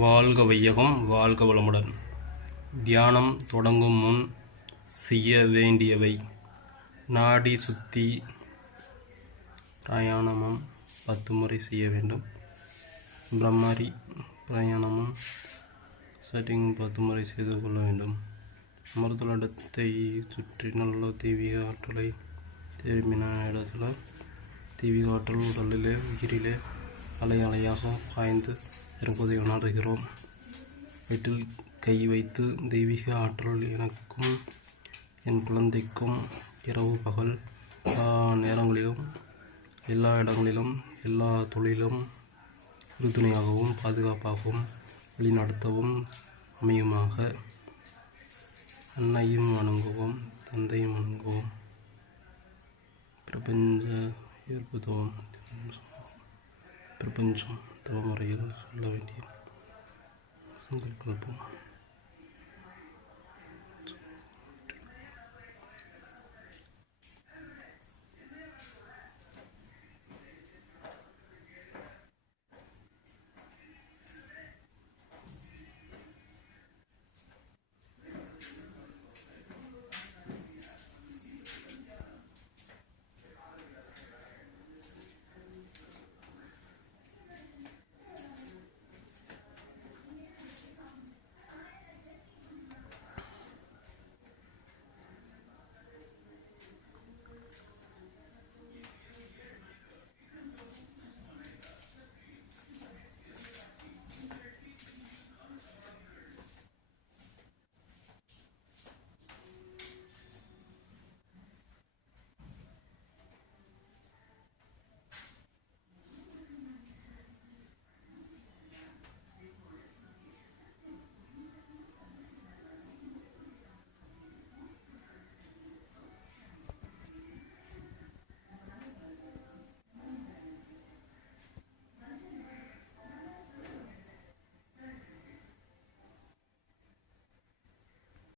வாழ்க வையகம், வாழ்க வளமுடன். தியானம் தொடங்கும் முன் செய்ய வேண்டியவை: நாடி சுத்தி பிராணாயாமம் 10 முறை செய்ய வேண்டும். பிரம்மரி பிராணாயாமம் செட்டிங் 10 முறை செய்து கொள்ள வேண்டும். அமர்ந்துள்ள இடத்தை சுற்றி நல்ல தெய்வீக ஆற்றலை திரும்பின இடத்துல தெய்வீக ஆற்றல் உடலிலே உயிரிலே அலை அலையாக பாய்ந்து இருப்பதை உணர்கிறோம். வயிற்றில் கை வைத்து தெய்வீக ஆற்றல் எனக்கும் என் குழந்தைக்கும் இரவு பகல் எல்லா நேரங்களிலும் எல்லா இடங்களிலும் எல்லா தொழிலும் உறுதுணையாகவும் பாதுகாப்பாகவும் வழிநடத்தவும் அமையுமாக. அன்னையும் வணங்குவோம், தந்தையும் வணங்குவோம். பிரபஞ்சம் தவ முறையில் சொல்ல வேண்டிய சங்கல்பம்.